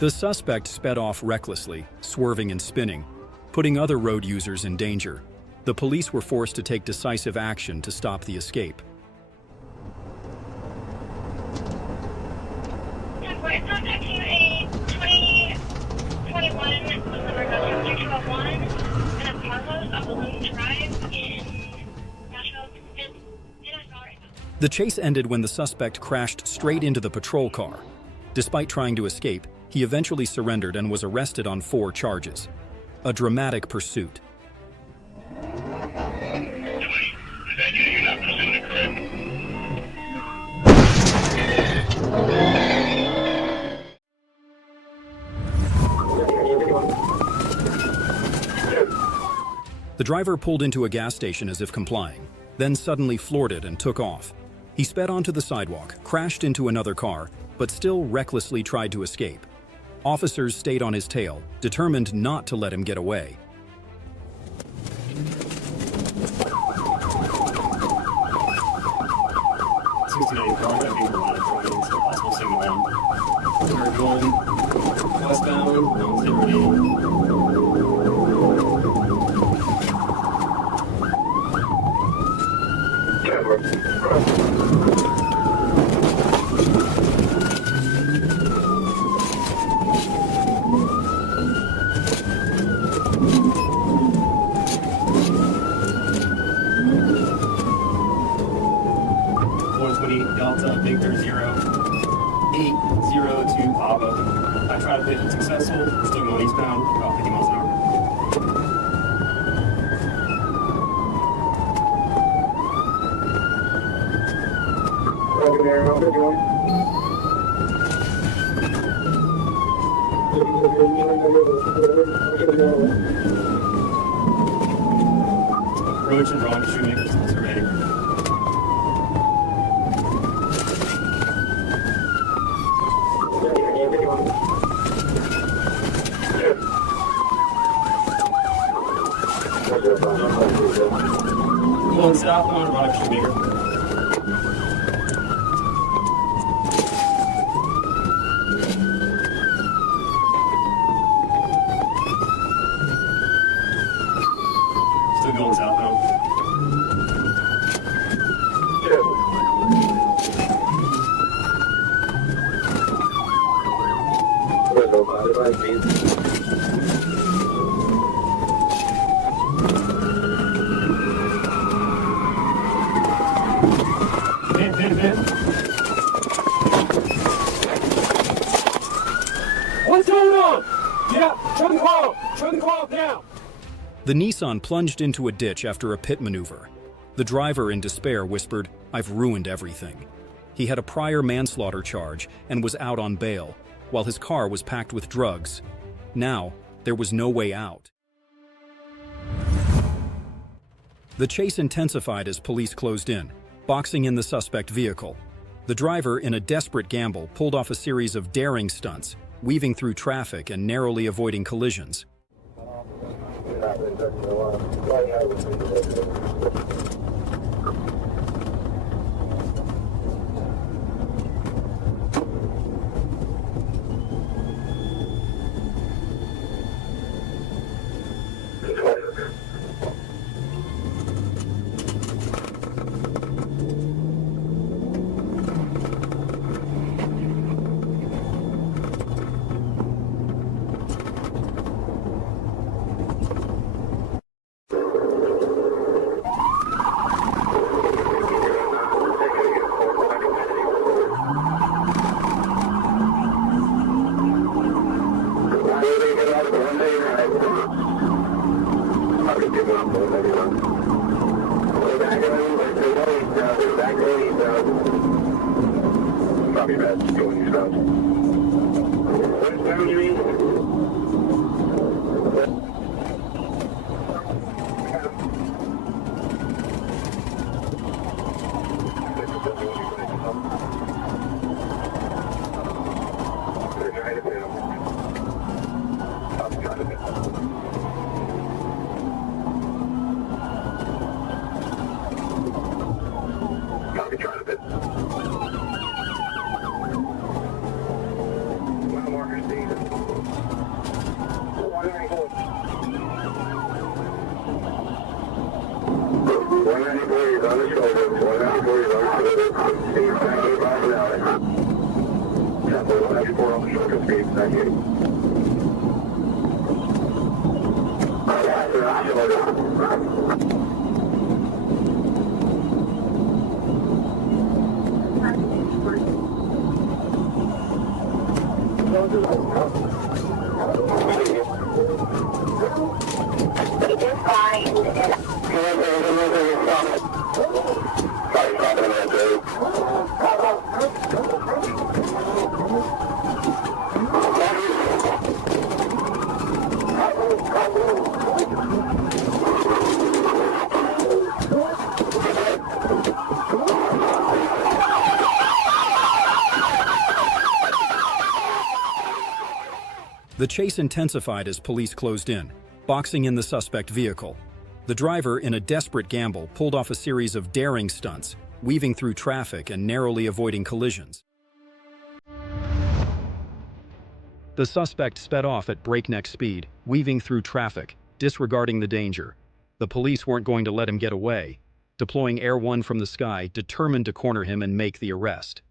The suspect sped off recklessly, swerving and spinning, putting other road users in danger. The police were forced to take decisive action to stop the escape. Contact to a 2021 December 201 and a Carlos of Balloon Drive in Nashville. The chase ended when the suspect crashed straight into the patrol car. Despite trying to escape, he eventually surrendered and was arrested on 4 charges. A dramatic pursuit. The driver pulled into a gas station as if complying, then suddenly floored it and took off. He sped onto the sidewalk, crashed into another car, but still recklessly tried to escape. Officers stayed on his tail, determined not to let him get away. Delta Victor 0802 Papa. I tried to pit successful, still going eastbound, about 50 miles an hour. Approach and wrong shoemakers surveying. Going southbound, right shoemaker. Still going southbound. What's going on? Yeah, turn the car off now. The Nissan plunged into a ditch after a pit maneuver. The driver, in despair, whispered, "I've ruined everything." He had a prior manslaughter charge and was out on bail, while his car was packed with drugs. Now, there was no way out. The chase intensified as police closed in, boxing in the suspect vehicle. The driver, in a desperate gamble, pulled off a series of daring stunts, weaving through traffic and narrowly avoiding collisions. Marker Steve. The chase intensified as police closed in, boxing in the suspect vehicle. The driver, in a desperate gamble, pulled off a series of daring stunts, weaving through traffic and narrowly avoiding collisions. The suspect sped off at breakneck speed, weaving through traffic, disregarding the danger. The police weren't going to let him get away, deploying Air 1 from the sky, determined to corner him and make the arrest.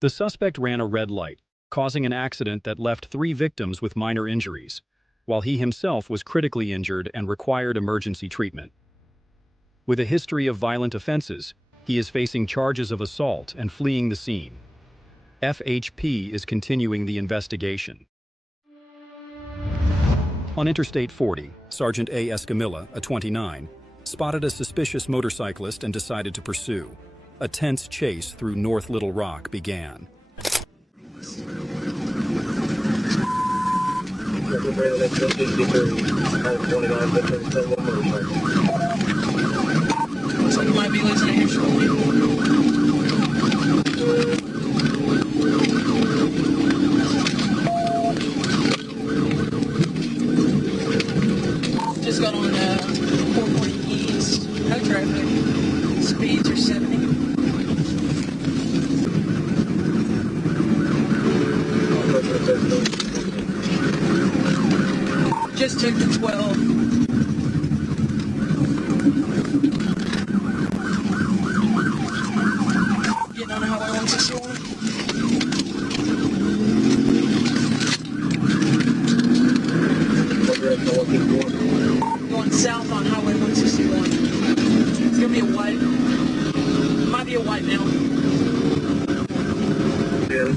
The suspect ran a red light, causing an accident that left 3 victims with minor injuries, while he himself was critically injured and required emergency treatment. With a history of violent offenses, he is facing charges of assault and fleeing the scene. FHP is continuing the investigation. On Interstate 40, Sergeant A. Escamilla, a 29, spotted a suspicious motorcyclist and decided to pursue. A tense chase through North Little Rock began. So you might be losing a hair Just got on 440 east, no traffic, speeds are 70. Just took the 12. Getting on Highway 161. Going south on Highway 161. It's gonna be a white. Might be a white now. Yeah.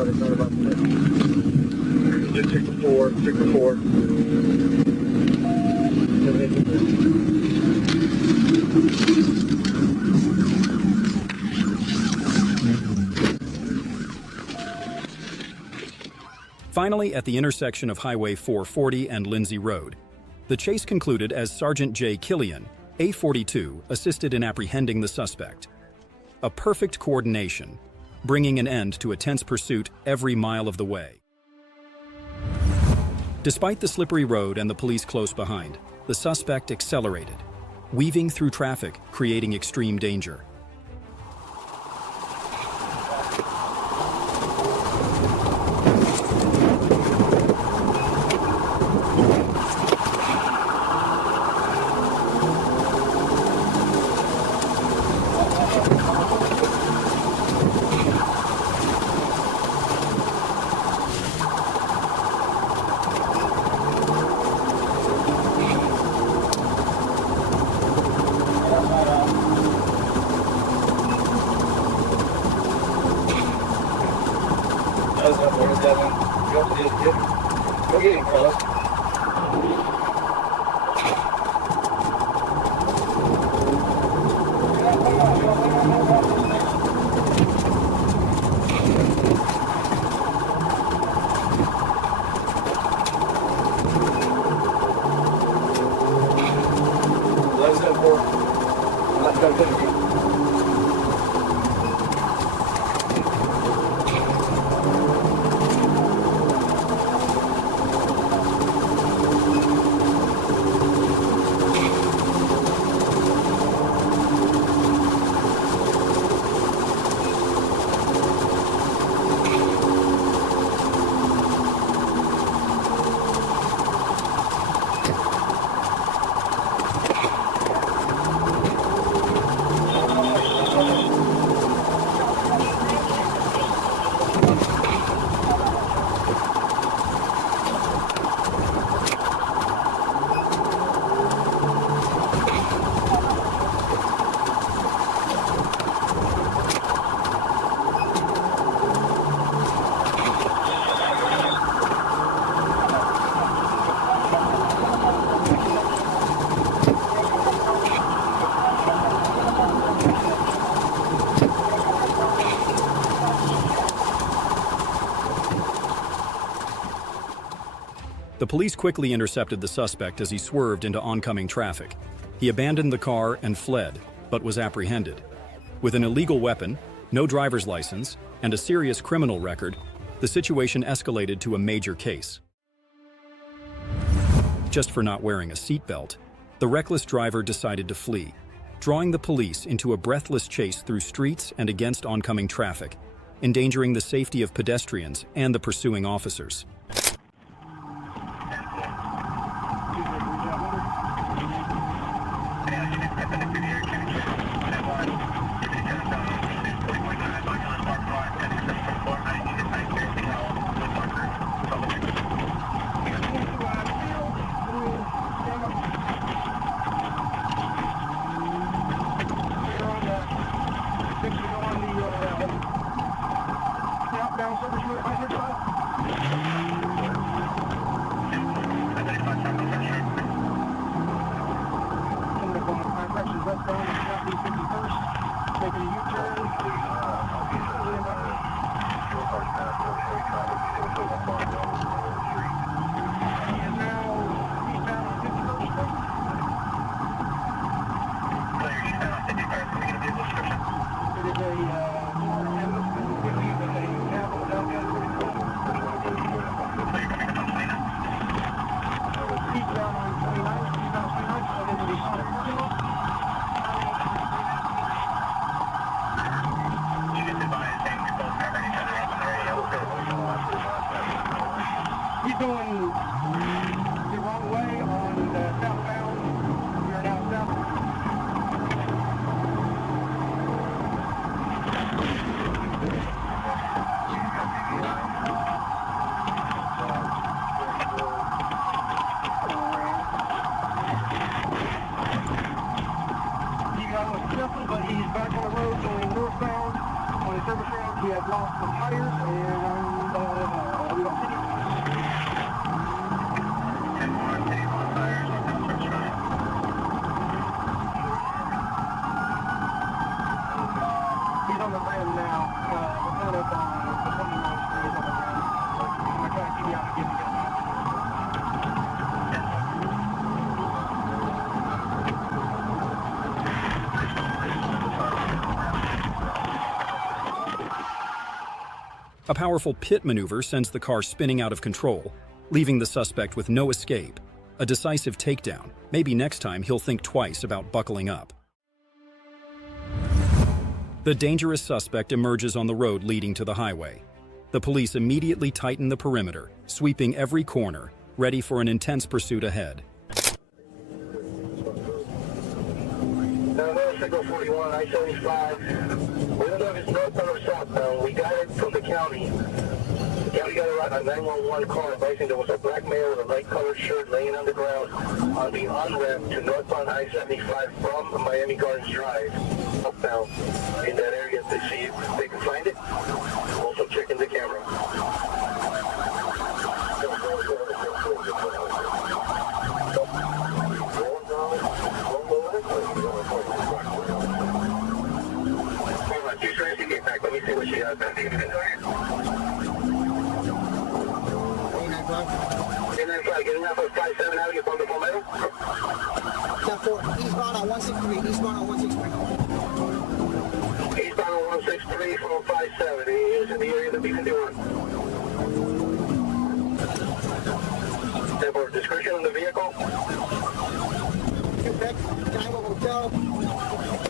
Not about that. Just took the 4, took the 4. Finally, at the intersection of Highway 440 and Lindsay Road, the chase concluded as Sergeant J. Killian, A42, assisted in apprehending the suspect. A perfect coordination, bringing an end to a tense pursuit every mile of the way. Despite the slippery road and the police close behind, the suspect accelerated, weaving through traffic, creating extreme danger. up there. Go get him, Carlos. Let's go for it. Let's go to the The police quickly intercepted the suspect as he swerved into oncoming traffic. He abandoned the car and fled, but was apprehended. With an illegal weapon, no driver's license, and a serious criminal record, the situation escalated to a major case. Just for not wearing a seatbelt, the reckless driver decided to flee, drawing the police into a breathless chase through streets and against oncoming traffic, endangering the safety of pedestrians and the pursuing officers. Going the wrong way on the southbound. We are now south. He was careful, but he's back on the road going northbound on the service road. He has lost some tires and we don't see him. On the rim now, we're coming up on 29th Street on the rim. I'm going to try to keep you out to get together. A powerful pit maneuver sends the car spinning out of control, leaving the suspect with no escape. A decisive takedown. Maybe next time he'll think twice about buckling up. The dangerous suspect emerges on the road leading to the highway. The police immediately tighten the perimeter, sweeping every corner, ready for an intense pursuit ahead. Signal 41, I-75. We don't know if it's northbound or southbound. We got it from the county. The county got it right on a 911 call advising there was a black male with a light colored shirt laying on the ground on the on-ramp to northbound I-75 from Miami Gardens Drive, upbound. In that area, they see if they can find it. Also checking the camera. Yeah, that's it. 895, getting off of 57 Avenue from the Palmetto. 10-4, eastbound on 163, eastbound on 163. Eastbound on 163 from 57. He is in the area of the B51. For description of the vehicle. Quebec, Tango Hotel.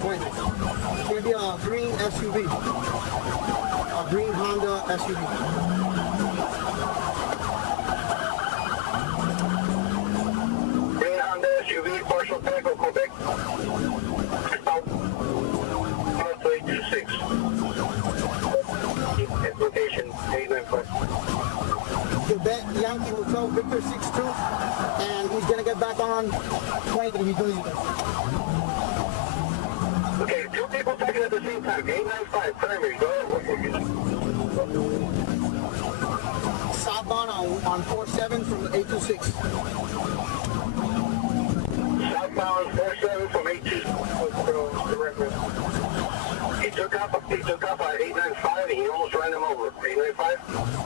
Wait, it's going to be a green SUV. A green Honda SUV. Green Honda SUV, partial Tango, Quebec. Out. 826. Location 895. Quebec, Yankee Hotel, Victor 62. And he's going to get back on 23. He's doing it. Okay, two people taking at the same time. 895, primary. Go ahead. Southbound on 47 from 826. Southbound 47 from 826. He took up at 895 and he almost ran him over. 895?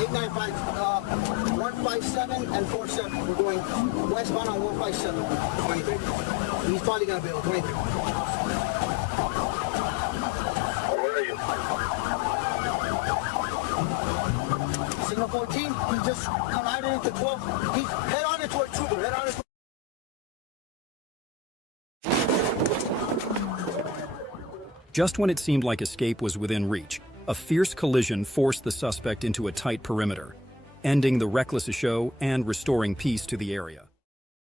895, 157 and 47. We're going westbound on 157. 23. He's probably going to be able 23. Where are you? Signal 14, he just collided into 12. He's head on into a trooper, head on into Just when it seemed like escape was within reach, a fierce collision forced the suspect into a tight perimeter, ending the reckless show and restoring peace to the area.